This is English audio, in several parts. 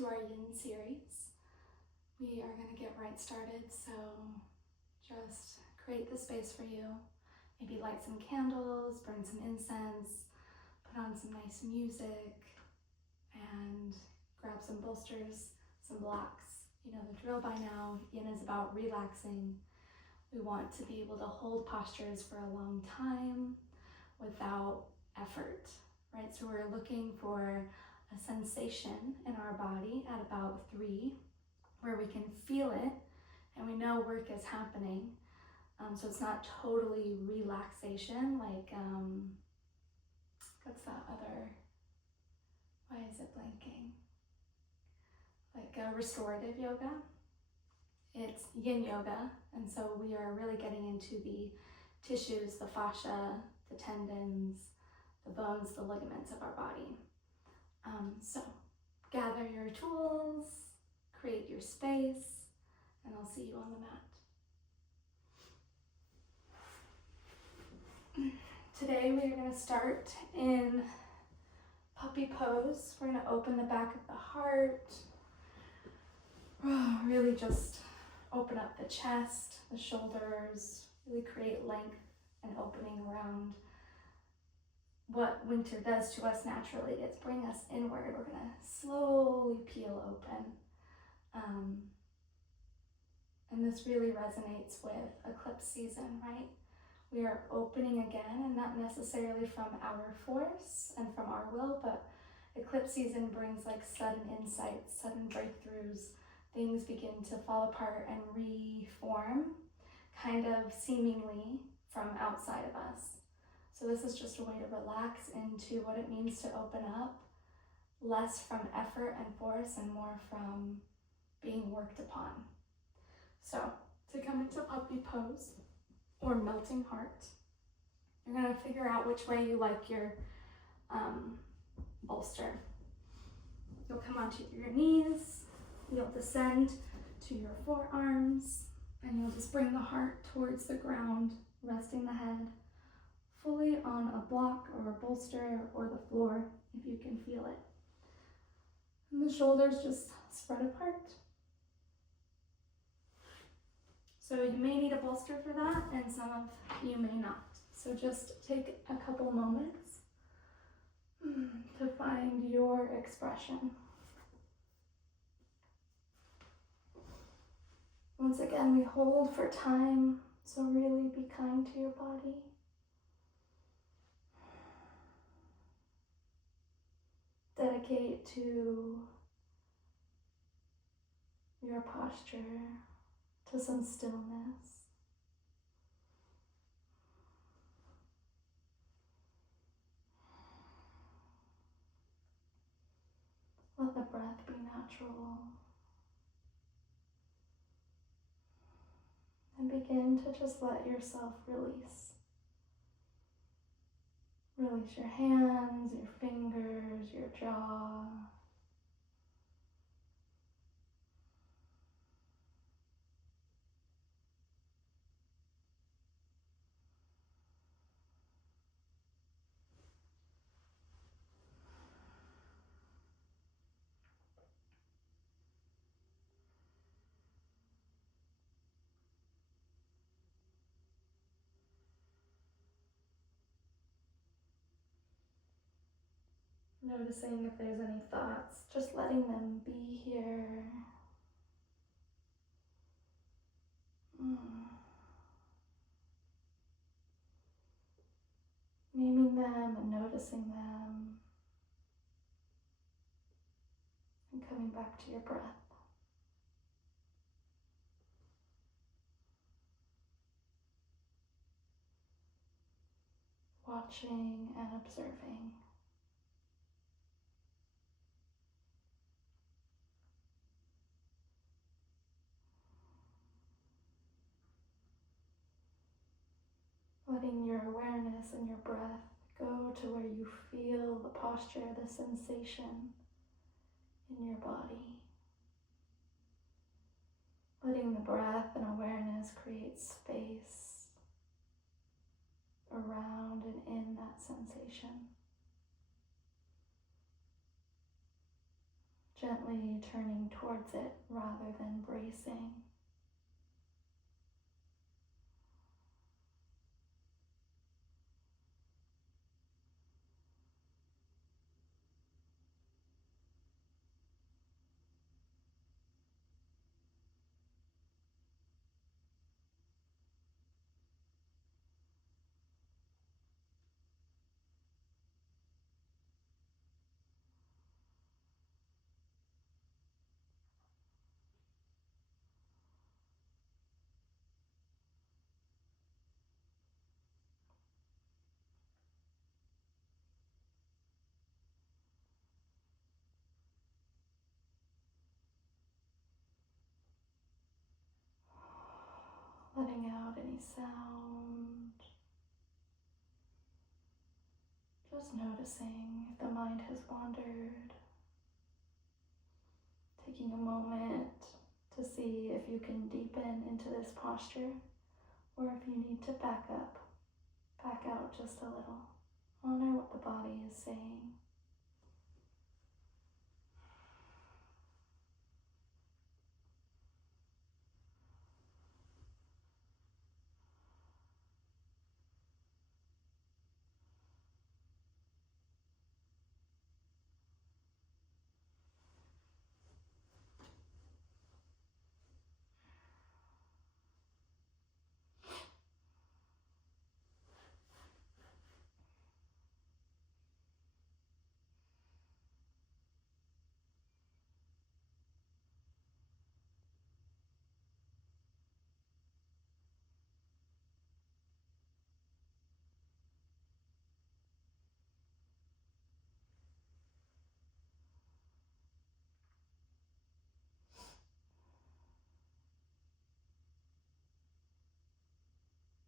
to our yin series. We are going to get right started, so just create the space for you. Maybe light some candles, burn some incense, put on some nice music, and grab some bolsters, some blocks. You know the drill by now. Yin is about relaxing. We want to be able to hold postures for a long time without effort, right? So we're looking for a sensation in our body at about 3, where we can feel it and we know work is happening. So it's not totally relaxation, like, what's that other, why is it blanking? Like restorative yoga. It's yin yoga, and so we are really getting into the tissues, the fascia, the tendons, the bones, the ligaments of our body. So gather your tools, create your space, and I'll see you on the mat. Today we are going to start in puppy pose. We're going to open the back of the heart. Really just open up the chest, the shoulders, really create length and opening around what winter does to us naturally. It's bring us inward. We're going to slowly peel open. And this really resonates with eclipse season, right? We are opening again, and not necessarily from our force and from our will, but eclipse season brings like sudden insights, sudden breakthroughs. Things begin to fall apart and reform, kind of seemingly from outside of us. So this is just a way to relax into what it means to open up, less from effort and force and more from being worked upon. So to come into puppy pose or melting heart, you're going to figure out which way you like your bolster. You'll come onto your knees, you'll descend to your forearms, and you'll just bring the heart towards the ground, resting the head fully on a block or a bolster or the floor if you can feel it. And the shoulders just spread apart. So you may need a bolster for that, and some of you may not. So just take a couple moments to find your expression. Once again, we hold for time, so really be kind to your body. Dedicate to your posture, to some stillness. Let the breath be natural. And begin to just let yourself release. Release your hands, your fingers, your jaw. Noticing if there's any thoughts, just letting them be here. Naming them and noticing them. And coming back to your breath. Watching and observing. Letting your awareness and your breath go to where you feel the posture, the sensation in your body. Letting the breath and awareness create space around and in that sensation. gently turning towards it rather than bracing. Letting out any sound. Just noticing if the mind has wandered. Taking a moment to see if you can deepen into this posture or if you need to back up, back out just a little. Honor what the body is saying.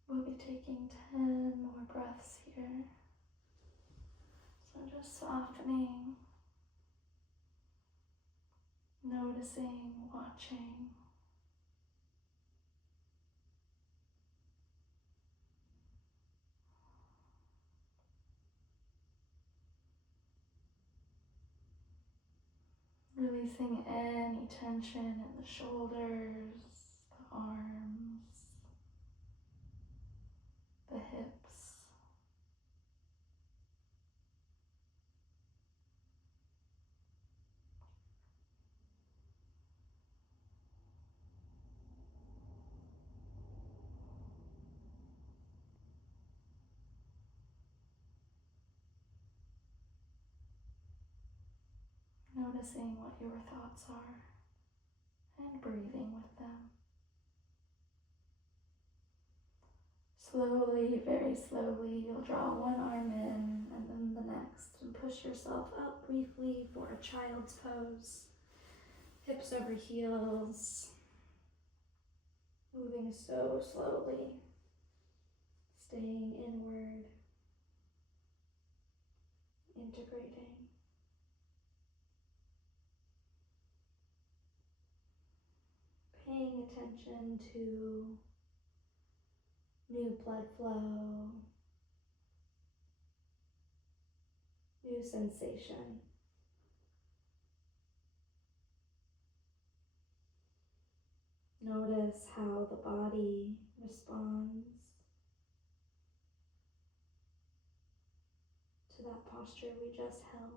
We'll be taking 10 more breaths here. So just softening, noticing, watching. Releasing any tension in the shoulders, the arms, the hips. Noticing what your thoughts are and breathing with them. Slowly, very slowly, you'll draw one arm in and then the next and push yourself up briefly for a child's pose. Hips over heels, moving so slowly, staying inward, integrating. Paying attention to new blood flow, new sensation. Notice how the body responds to that posture we just held.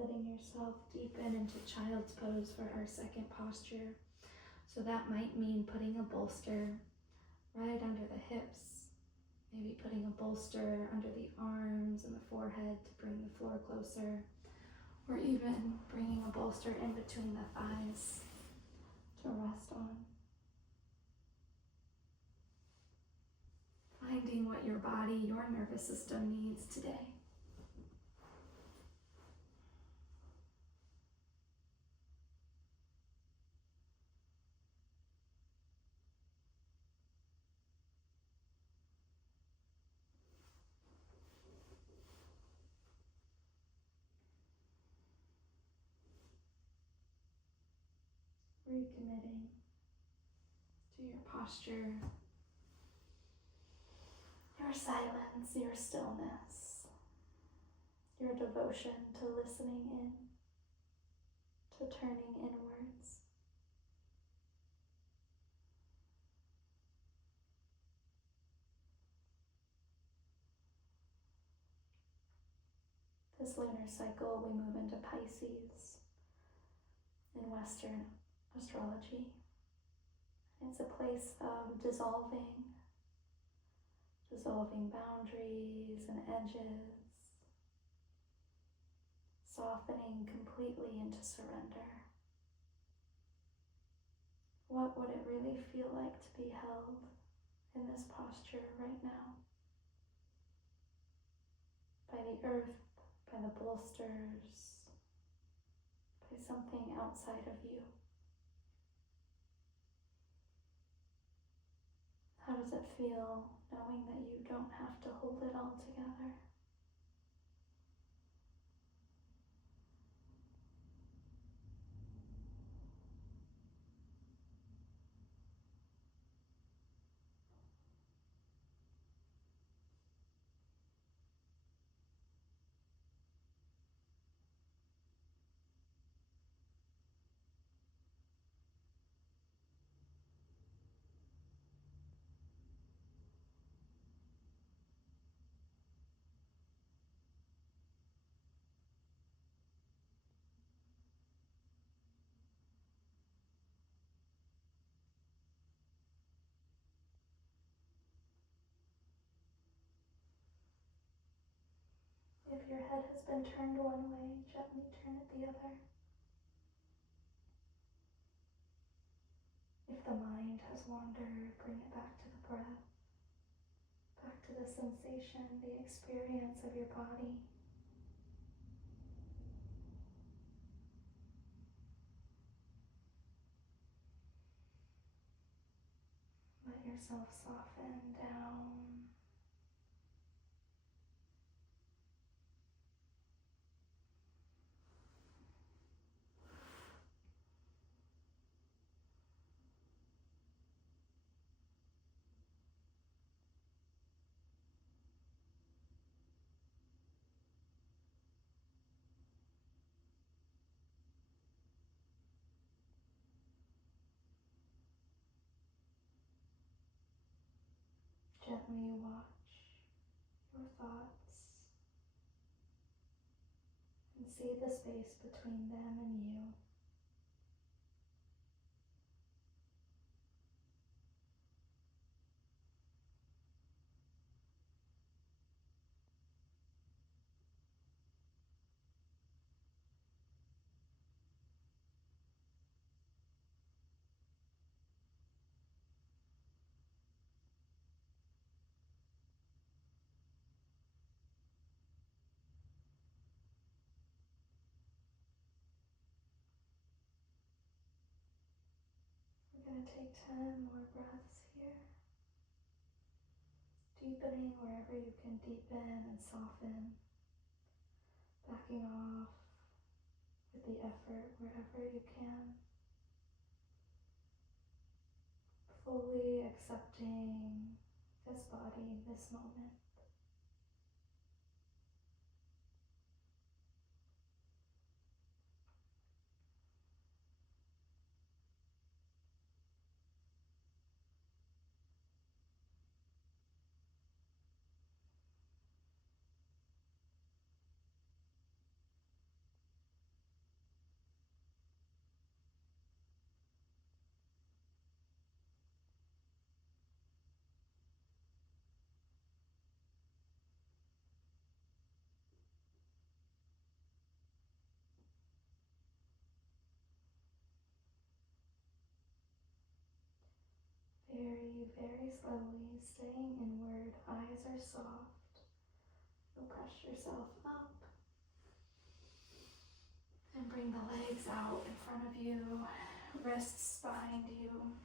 Letting yourself deepen into child's pose for our second posture. So that might mean putting a bolster right under the hips, maybe putting a bolster under the arms and the forehead to bring the floor closer, or even bringing a bolster in between the thighs to rest on. asking what your body, your nervous system needs today. Recommitting to your posture, your silence, your stillness, your devotion to listening in, to turning inwards. This lunar cycle, we move into Pisces in Western astrology. It's a place of dissolving boundaries and edges, softening completely into surrender. What would it really feel like to be held in this posture right now? By the earth, by the bolsters, by something outside of you. How does it feel knowing that you don't have to hold it all together? If your head has been turned one way, gently turn it the other. If the mind has wandered, bring it back to the breath, back to the sensation, the experience of your body. Let yourself soften down. Gently watch your thoughts and see the space between them and you. We're going to take 10 more breaths here, deepening wherever you can deepen and soften, backing off with the effort wherever you can, fully accepting this body, this moment. Very, very slowly, staying inward. Eyes are soft. You'll brush yourself up. And bring the legs out in front of you, wrists behind you.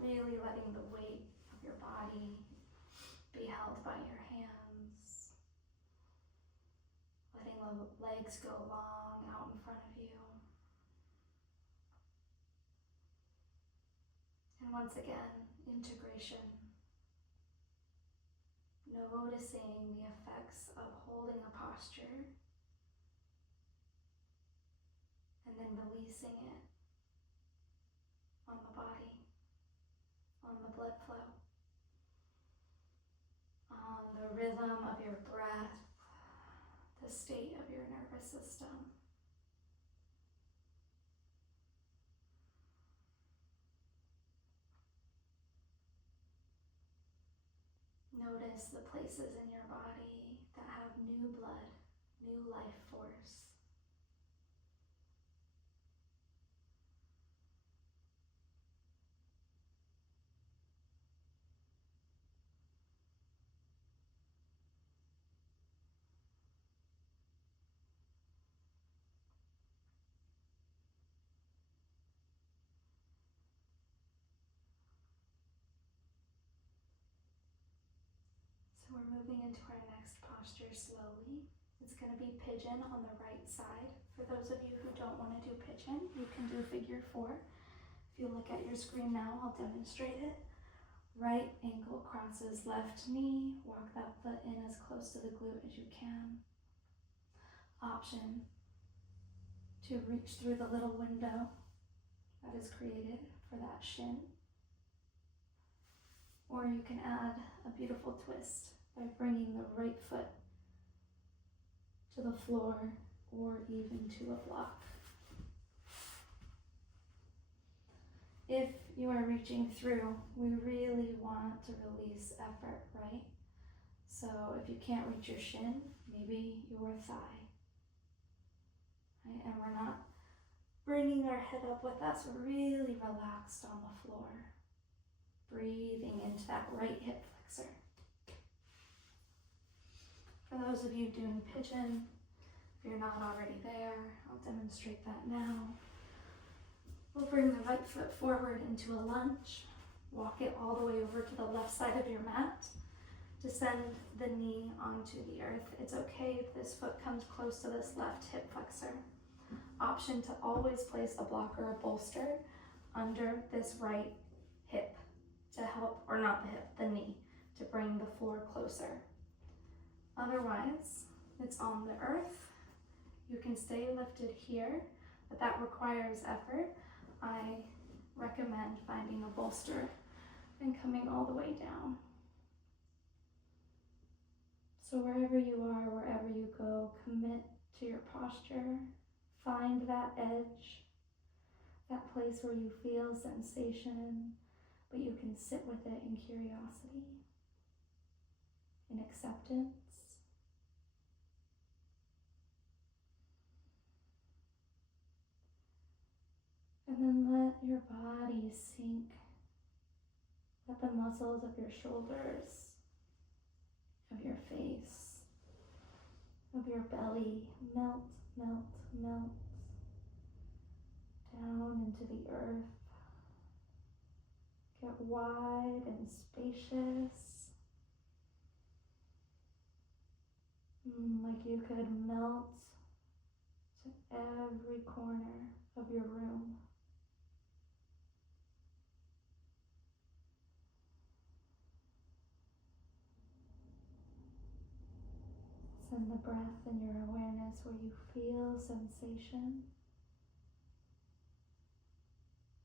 Really letting the weight of your body be held by your hands. Letting the legs go long out in front of you. And once again, integration. Noticing the effects of holding a posture and then releasing it on the body, on the blood flow, on the rhythm of your breath, the state of your nervous system. Notice the places in your body that have new blood, new life force. So we're moving into our next posture slowly. It's going to be pigeon on the right side. For those of you who don't want to do pigeon, you can do figure 4. If you look at your screen now, I'll demonstrate it. Right ankle crosses left knee. Walk that foot in as close to the glute as you can. Option to reach through the little window that is created for that shin. Or you can add a beautiful twist by bringing the right foot to the floor or even to a block. If you are reaching through, we really want to release effort, right? So if you can't reach your shin, maybe your thigh. Right? And we're not bringing our head up with us, we're really relaxed on the floor. Breathing into that right hip flexor. For those of you doing pigeon, if you're not already there, I'll demonstrate that now. We'll bring the right foot forward into a lunge. Walk it all the way over to the left side of your mat. Descend the knee onto the earth. It's okay if this foot comes close to this left hip flexor. Option to always place a block or a bolster under this right hip to help, or not the hip, the knee, to bring the floor closer. Otherwise, it's on the earth. You can stay lifted here, but that requires effort. I recommend finding a bolster and coming all the way down. So wherever you are, wherever you go, commit to your posture. Find that edge, that place where you feel sensation, but you can sit with it in curiosity, in acceptance. And then let your body sink. Let the muscles of your shoulders, of your face, of your belly melt, melt, melt down into the earth. Get wide and spacious, like you could melt to every corner of your room. Send the breath and your awareness where you feel sensation.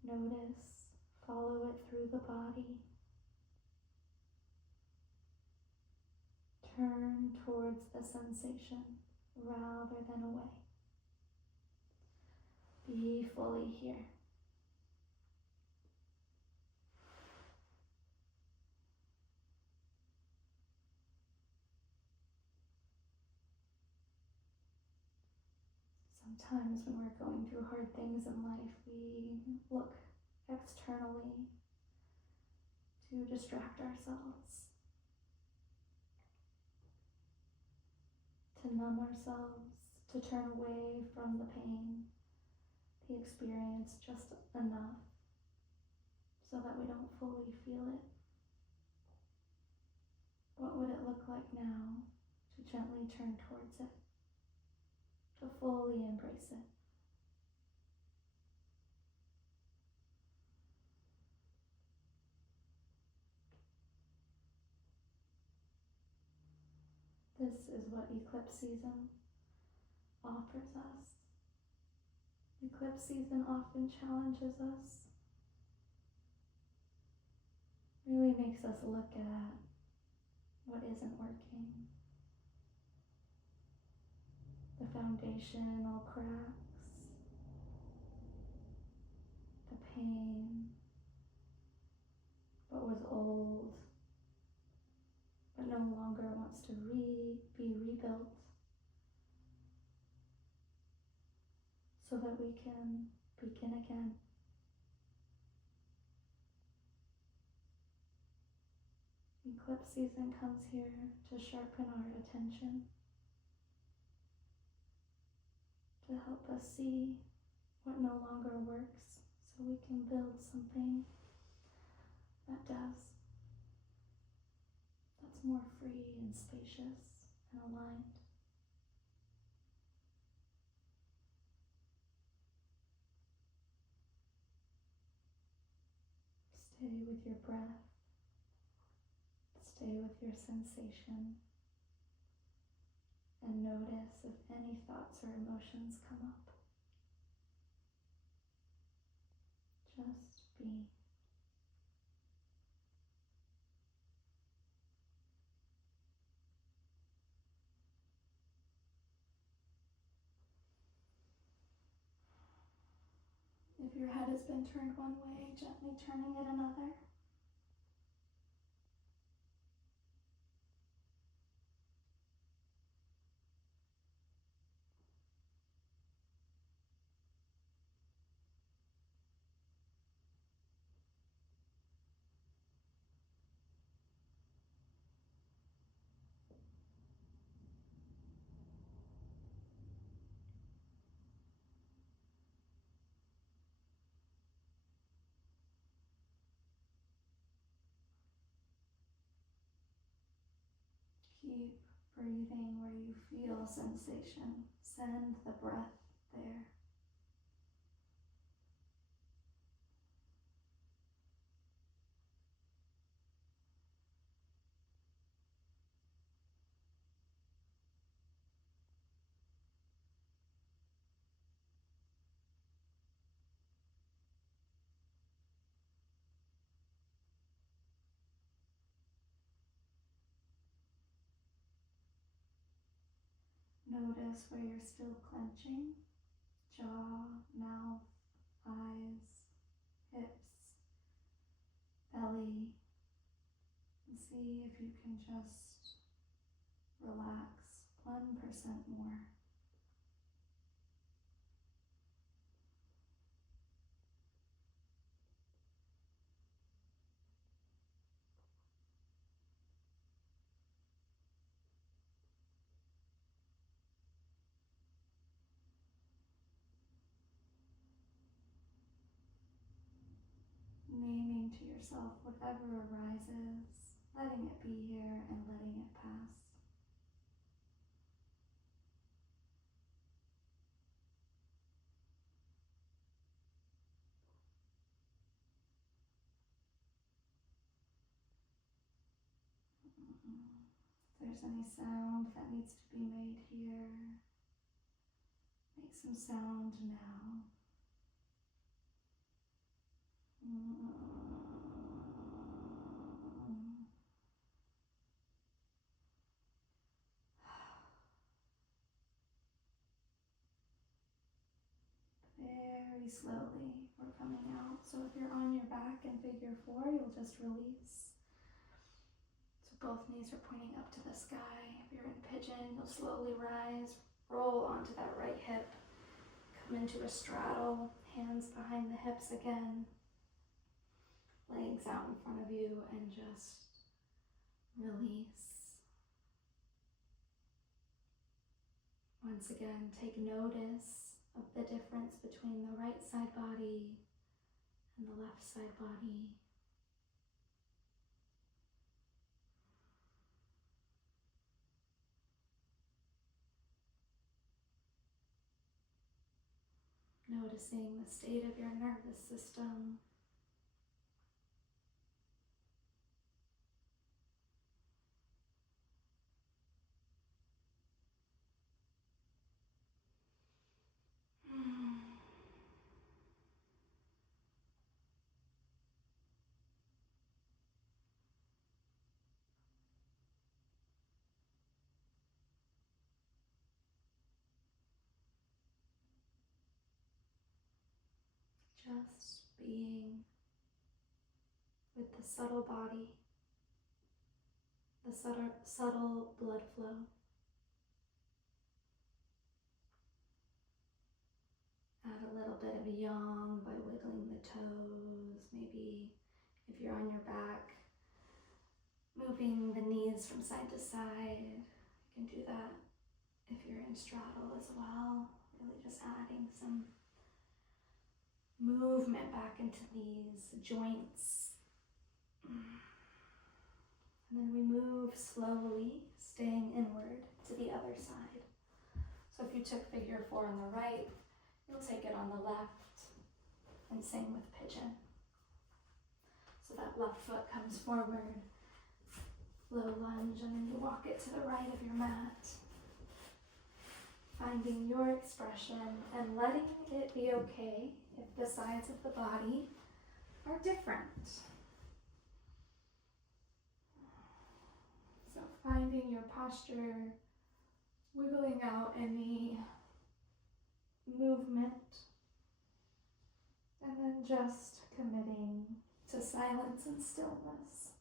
Notice, follow it through the body. Turn towards the sensation rather than away. Be fully here. Sometimes when we're going through hard things in life, we look externally to distract ourselves, to numb ourselves, to turn away from the pain, the experience just enough so that we don't fully feel it. What would it look like now to gently turn towards it, to fully embrace it? This is what eclipse season offers us. Eclipse season often challenges us, really makes us look at what isn't working, the foundational cracks, the pain, what was old, but no longer wants to be rebuilt, so that we can begin again. Eclipse season comes here to sharpen our attention, to help us see what no longer works, so we can build something that does, that's more free and spacious and aligned. Stay with your breath. Stay with your sensation. And notice if any thoughts or emotions come up. Just be. If your head has been turned one way, gently turning it another. Keep breathing where you feel sensation. Send the breath there. Notice where you're still clenching. Jaw, mouth, eyes, hips, belly. And see if you can just relax 1% more. Naming to yourself whatever arises, letting it be here and letting it pass. If there's any sound that needs to be made here, make some sound now. Very slowly, we're coming out. So if you're on your back in figure 4, you'll just release. So both knees are pointing up to the sky. If you're in pigeon, you'll slowly rise, roll onto that right hip, come into a straddle, hands behind the hips again. legs out in front of you and just release. Once again, take notice of the difference between the right side body and the left side body. Noticing the state of your nervous system. Just being with the subtle body, the subtle blood flow. Add a little bit of a yang by wiggling the toes. Maybe if you're on your back, moving the knees from side to side. You can do that if you're in straddle as well. Really just adding some movement back into these joints. And then we move slowly, staying inward to the other side. So if you took figure 4 on the right, you'll take it on the left, and same with pigeon. So that left foot comes forward, low lunge, and then you walk it to the right of your mat. Finding your expression and letting it be okay if the sides of the body are different. So finding your posture, wiggling out any movement, and then just committing to silence and stillness.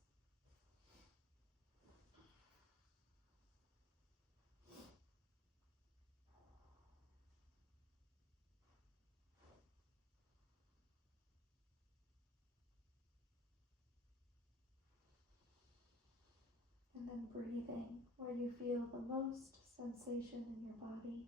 And then breathing where you feel the most sensation in your body.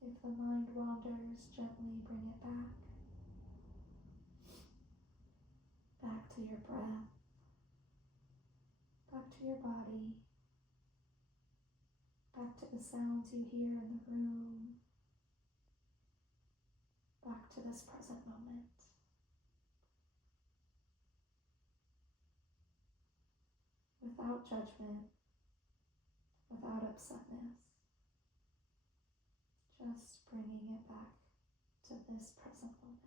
If the mind wanders, gently bring it back. Back to your breath. Back to your body. Back to the sounds you hear in the room. Back to this present moment. Without judgment, without upsetness. Just bringing it back to this present moment.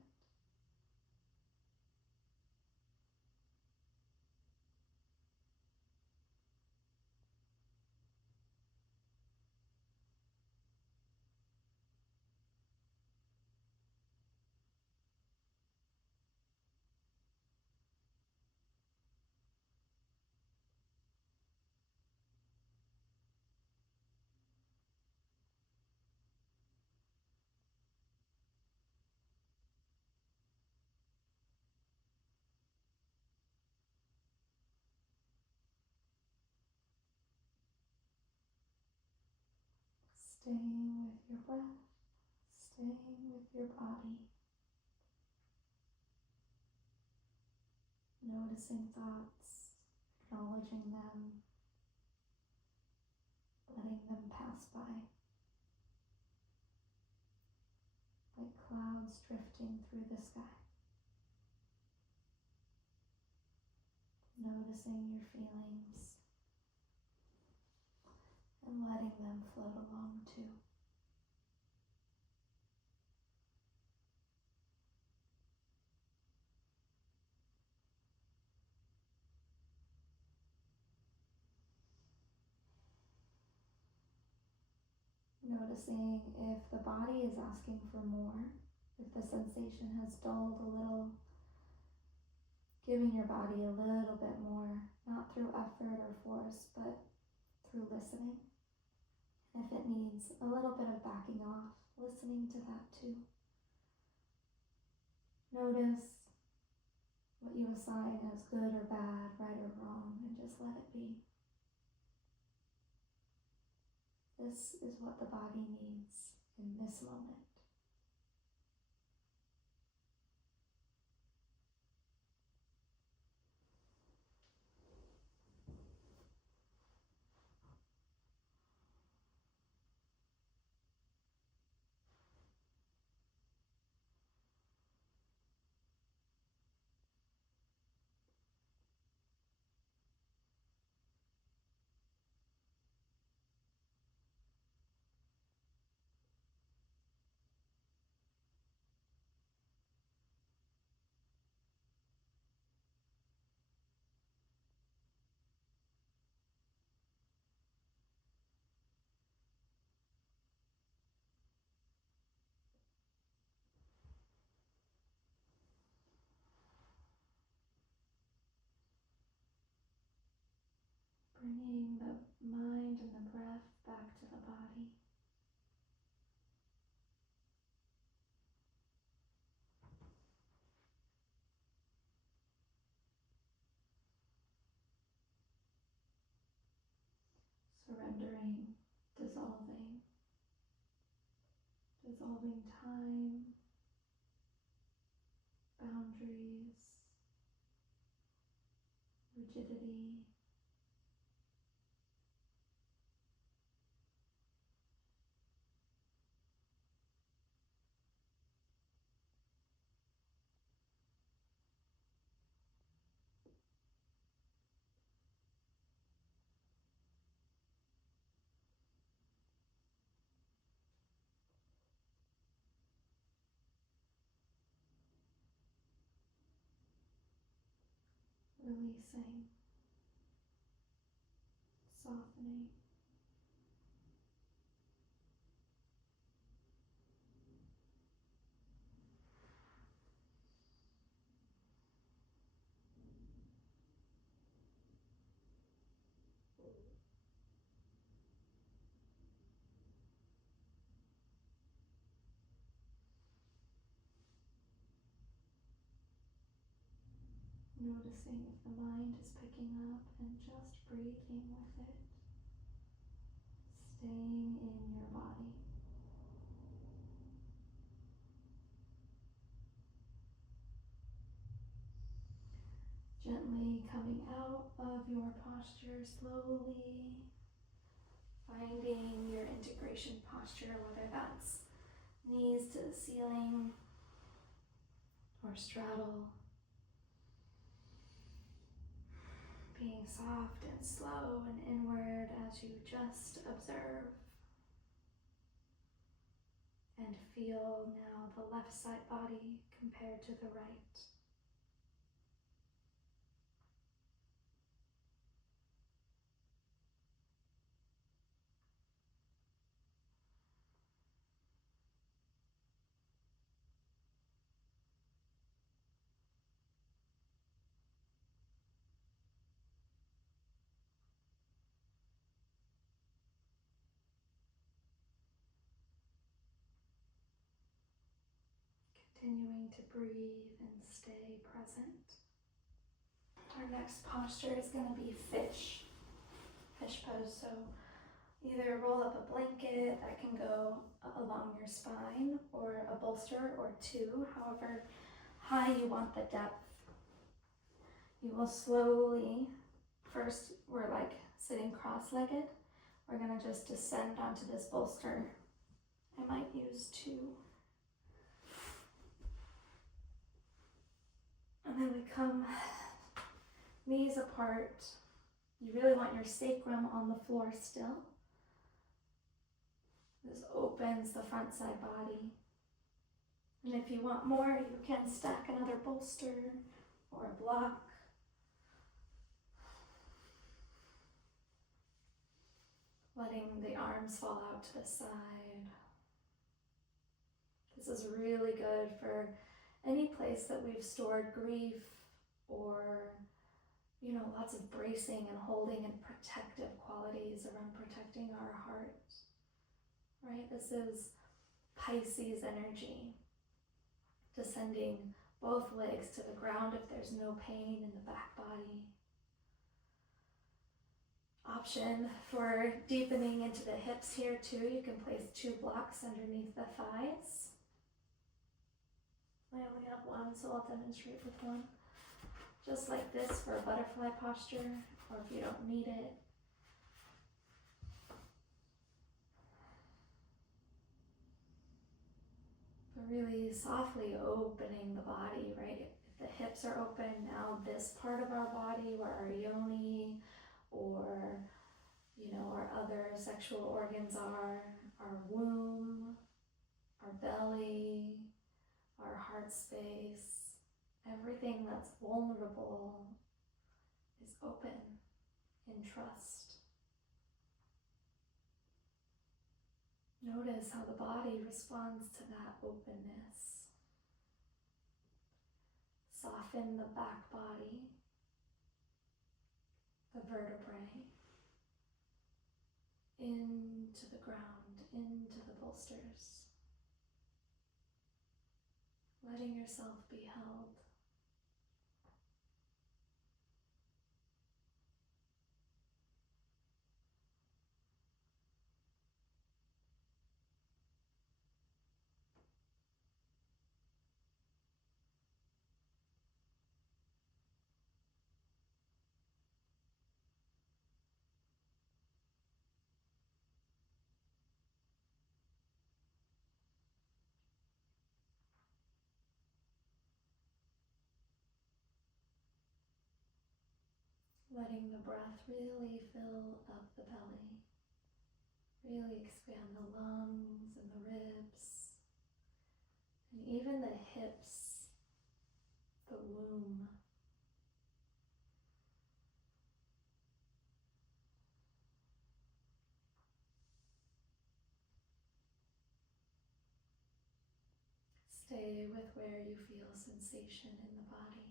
Staying with your breath, staying with your body. Noticing thoughts, acknowledging them, letting them pass by. Like clouds drifting through the sky. Noticing your feelings and letting them float along too. Noticing if the body is asking for more, if the sensation has dulled a little, giving your body a little bit more, not through effort or force, but through listening. If it needs a little bit of backing off, listening to that too. Notice what you assign as good or bad, right or wrong, and just let it be. This is what the body needs in this moment. Bringing the mind and the breath back to the body. Surrendering, dissolving time, boundaries, rigidity. Releasing, softening. Noticing if the mind is picking up and just breathing with it, staying in your body. Gently coming out of your posture, slowly finding your integration posture, whether that's knees to the ceiling or straddle. Being soft and slow and inward as you just observe and feel now the left side body compared to the right. Continuing to breathe and stay present. Our next posture is going to be fish pose. So either roll up a blanket that can go along your spine, or a bolster or two, however high you want the depth. You will slowly, first we're like sitting cross-legged. We're going to just descend onto this bolster. I might use two. And then we come knees apart. You really want your sacrum on the floor still. This opens the front side body. And if you want more, you can stack another bolster or a block. letting the arms fall out to the side. This is really good for any place that we've stored grief or, you know, lots of bracing and holding and protective qualities around protecting our heart, right? This is Pisces energy, descending both legs to the ground if there's no pain in the back body. Option for deepening into the hips here too. You can place 2 blocks underneath the thighs. I only have one, so I'll demonstrate with one. Just like this for a butterfly posture, or if you don't need it. But really softly opening the body, right? If the hips are open, now this part of our body where our yoni or, you know, our other sexual organs are, our womb, our belly, our heart space, everything that's vulnerable is open in trust. Notice how the body responds to that openness. Soften the back body, the vertebrae, into the ground, into the bolsters. Letting yourself be held. Letting the breath really fill up the belly. Really expand the lungs and the ribs. And even the hips, the womb. Stay with where you feel sensation in the body.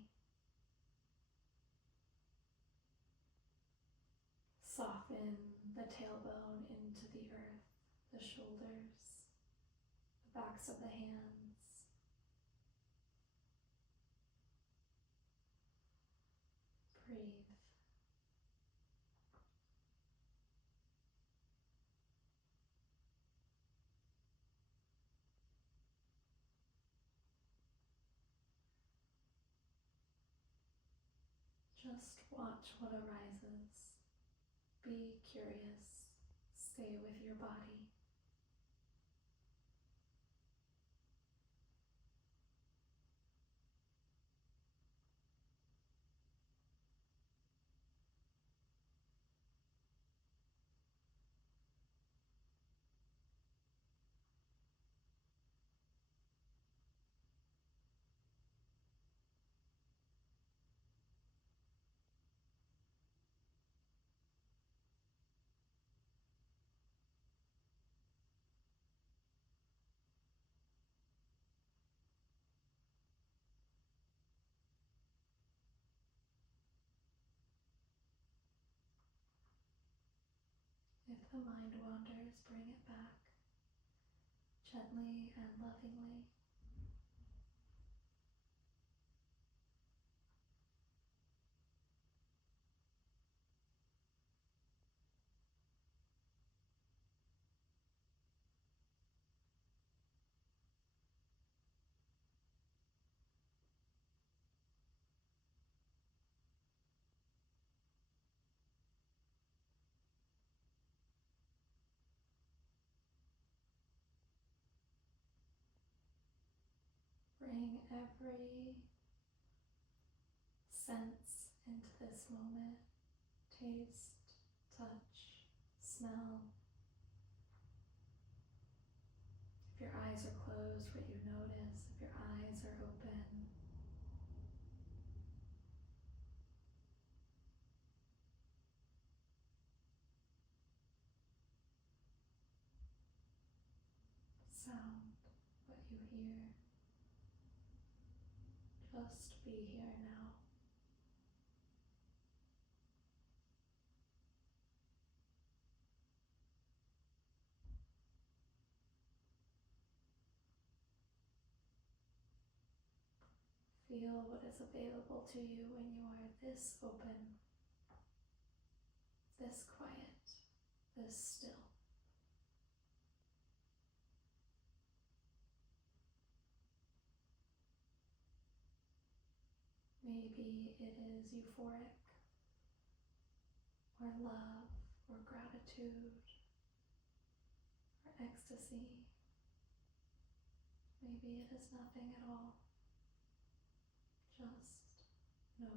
Soften the tailbone into the earth, the shoulders, the backs of the hands. Breathe. Just watch what arises. Be curious. Stay with your body. If the mind wanders, bring it back gently and lovingly. Bring every sense into this moment. Taste, touch, smell. If your eyes are closed, what you notice. If your eyes are open, here. Just be here now. Feel what is available to you when you are this open, this quiet, this still. Maybe it is euphoric, or love, or gratitude, or ecstasy. Maybe it is nothing at all. Just notice.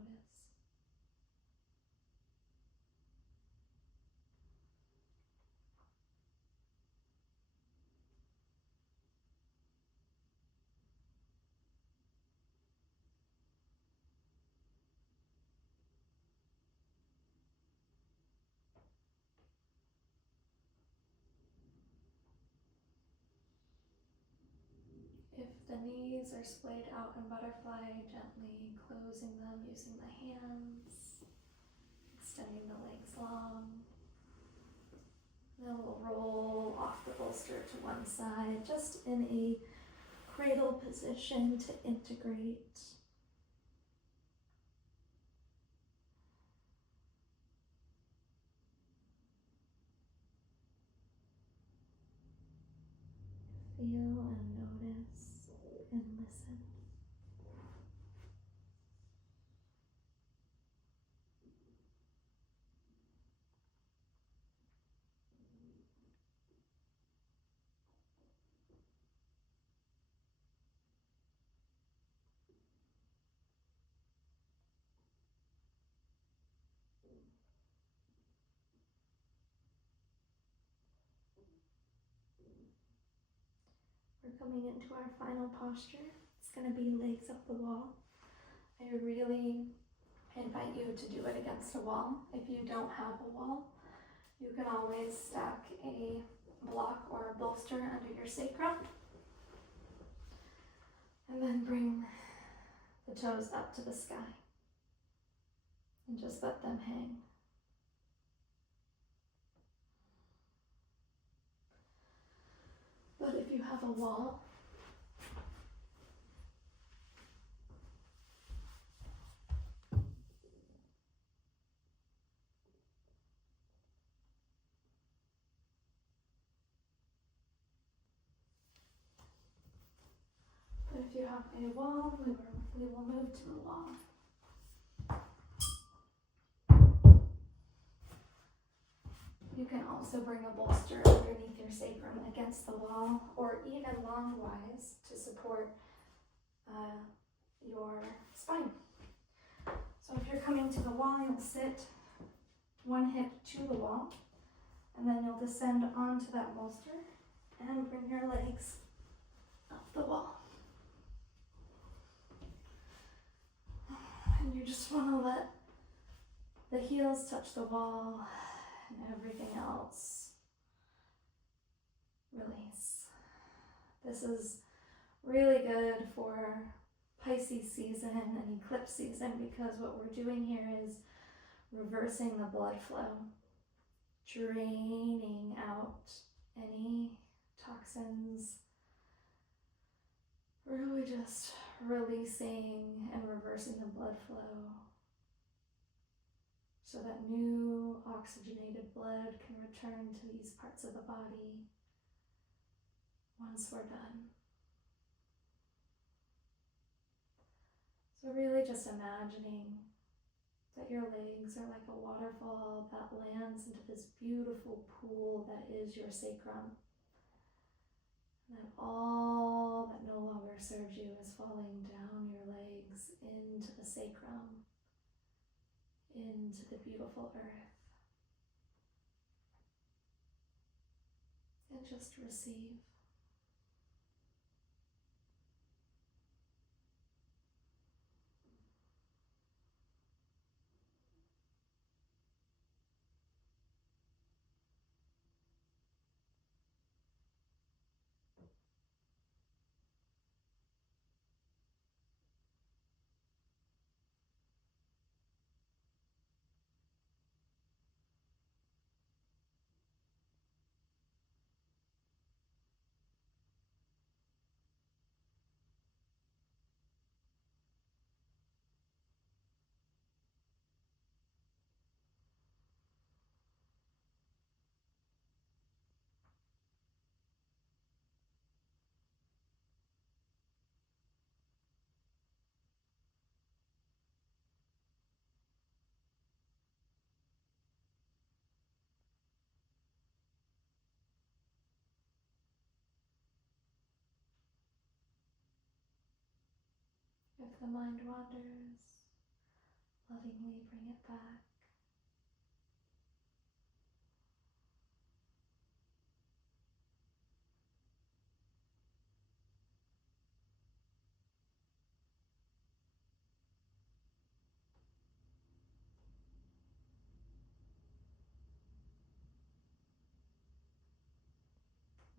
If the knees are splayed out in butterfly, gently closing them using the hands, extending the legs long. Then we'll roll off the bolster to one side, just in a cradle position to integrate. Feel and notice and listen. We're coming into our final posture. It's going to be legs up the wall. I really invite you to do it against a wall. If you don't have a wall, you can always stack a block or a bolster under your sacrum. And then bring the toes up to the sky. And just let them hang. But if you have a wall, we will move to the wall. You can also bring a bolster underneath your sacrum against the wall, or even longwise to support your spine. So if you're coming to the wall, you'll sit one hip to the wall, and then you'll descend onto that bolster and bring your legs up the wall. And you just want to let the heels touch the wall and everything else release. This is really good for Pisces season and eclipse season, because what we're doing here is reversing the blood flow, draining out any toxins, really just releasing and reversing the blood flow so that new oxygenated blood can return to these parts of the body once we're done. So really just imagining that your legs are like a waterfall that lands into this beautiful pool that is your sacrum. And that all that no longer serves you is falling down your legs into the sacrum, into the beautiful earth. And just receive. the mind wanders, lovingly bring it back.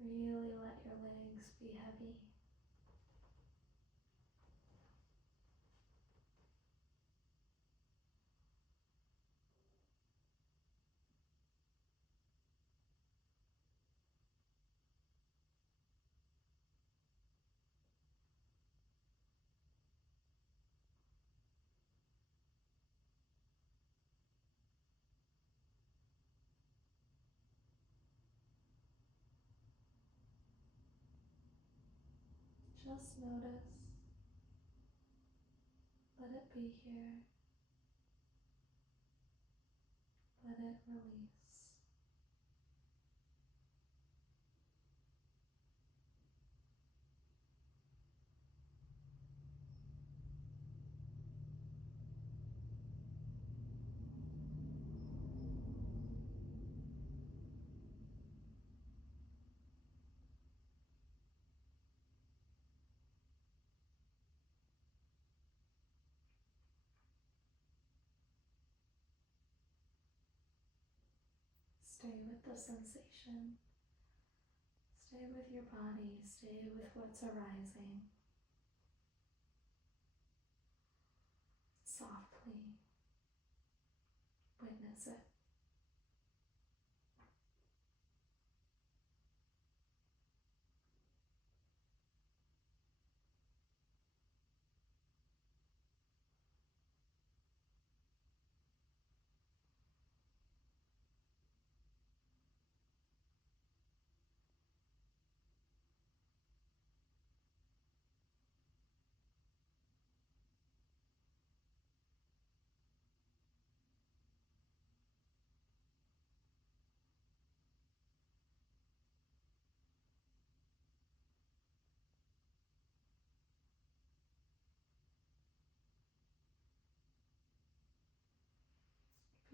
Really let your legs be heavy. Just notice. Let it be here. Let it release. Stay with the sensation. Stay with your body. Stay with what's arising. Softly witness it.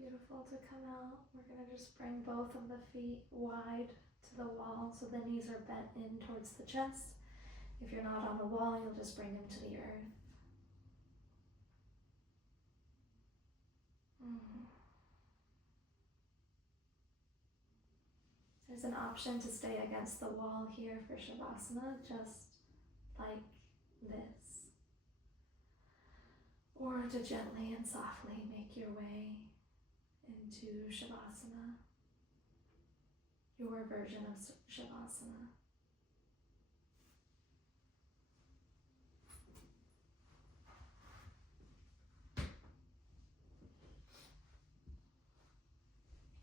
Beautiful to come out. We're going to just bring both of the feet wide to the wall so the knees are bent in towards the chest. If you're not on the wall, you'll just bring them to the earth. There's an option to stay against the wall here for Shavasana, just like this. Or to gently and softly make your way into Shavasana, your version of Shavasana.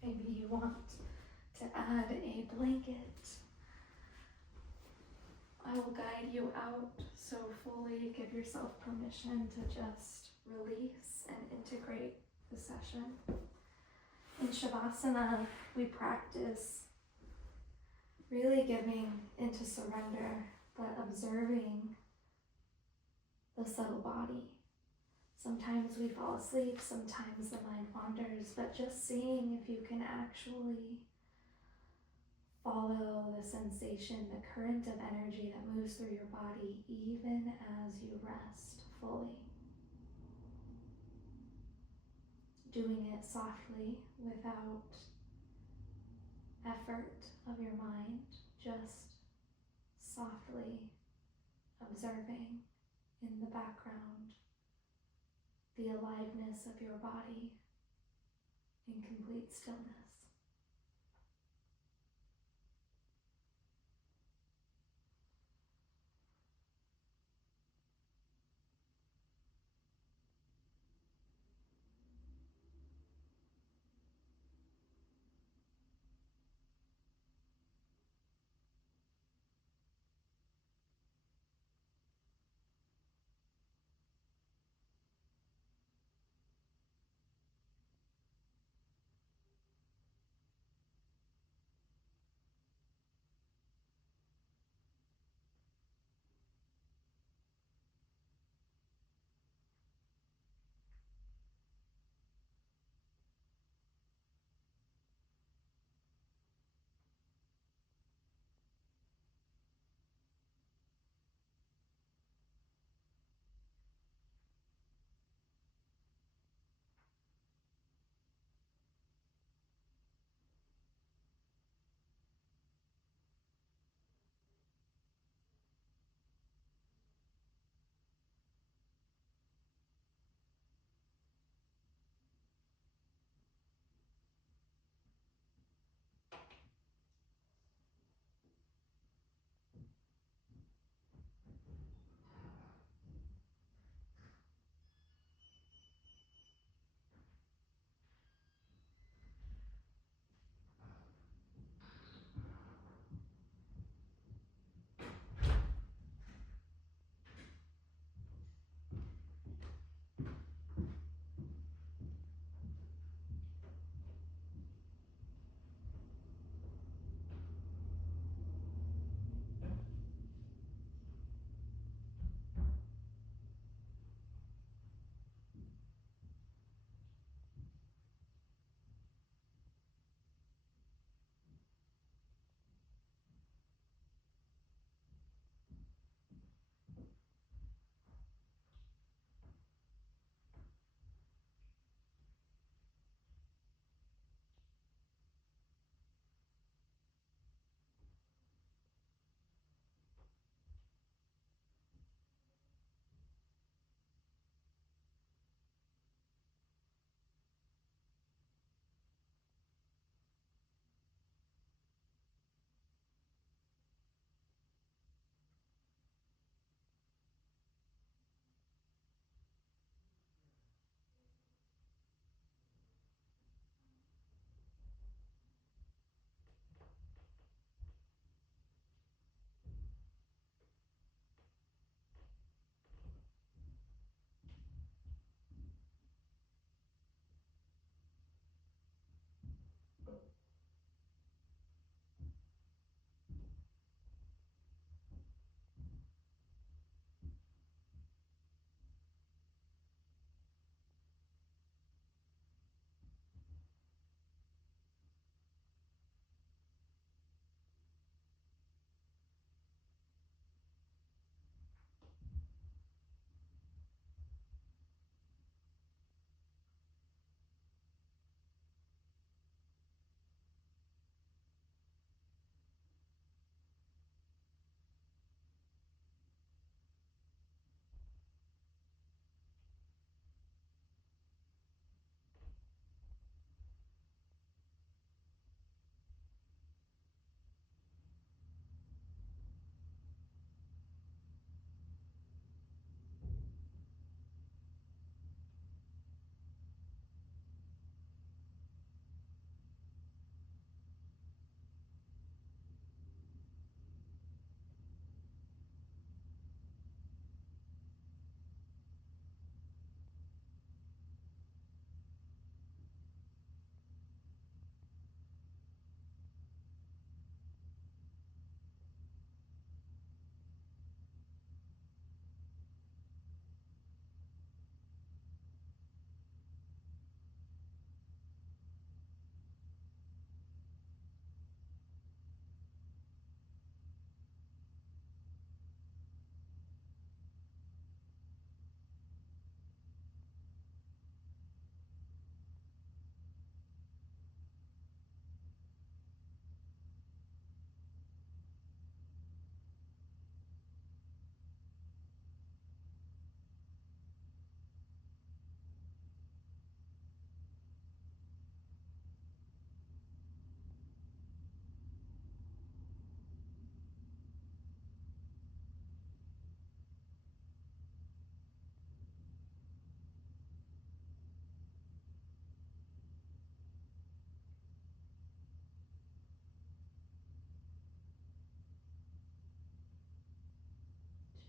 Maybe you want to add a blanket. I will guide you out, so fully give yourself permission to just release and integrate the session. In Shavasana, we practice really giving into surrender, but observing the subtle body. Sometimes we fall asleep, sometimes the mind wanders, but just seeing if you can actually follow the sensation, the current of energy that moves through your body, even as you rest fully. Doing it softly, without effort of your mind, just softly observing in the background the aliveness of your body in complete stillness.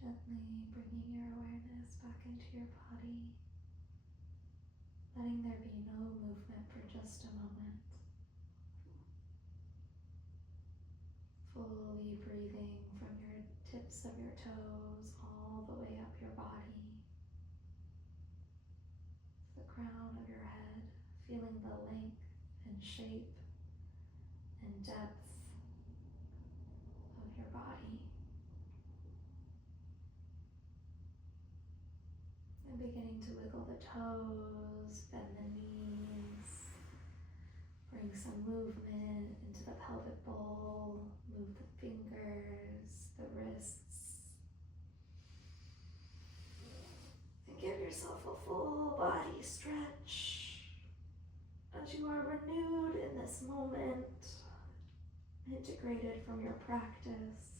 Gently bringing your awareness back into your body, letting there be no movement for just a moment. Fully breathing from your tips of your toes all the way up your body, the crown of your head, feeling the length and shape and depth of your body. And beginning to wiggle the toes, bend the knees, bring some movement into the pelvic bowl, move the fingers, the wrists, and give yourself a full body stretch as you are renewed in this moment, integrated from your practice.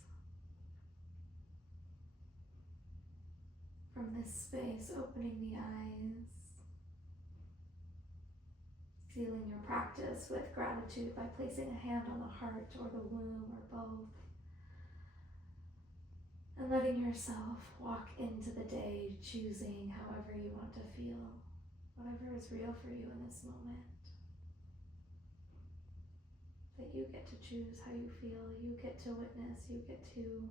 From this space, opening the eyes, sealing your practice with gratitude by placing a hand on the heart or the womb or both, and letting yourself walk into the day choosing however you want to feel, whatever is real for you in this moment. That you get to choose how you feel, you get to witness, you get to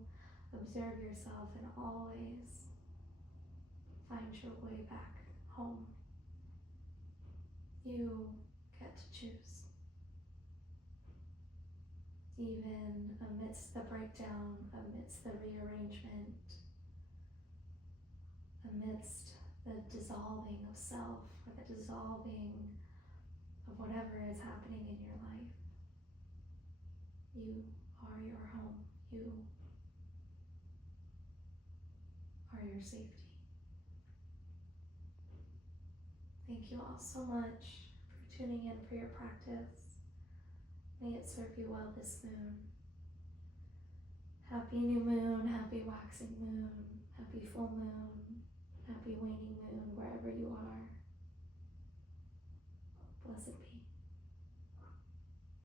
observe yourself, and always find your way back home. You get to choose. Even amidst the breakdown, amidst the rearrangement, amidst the dissolving of self, or the dissolving of whatever is happening in your life, you are your home. You are your safety. Thank you all so much for tuning in for your practice. May it serve you well this moon. Happy new moon, happy waxing moon, happy full moon, happy waning moon, wherever you are.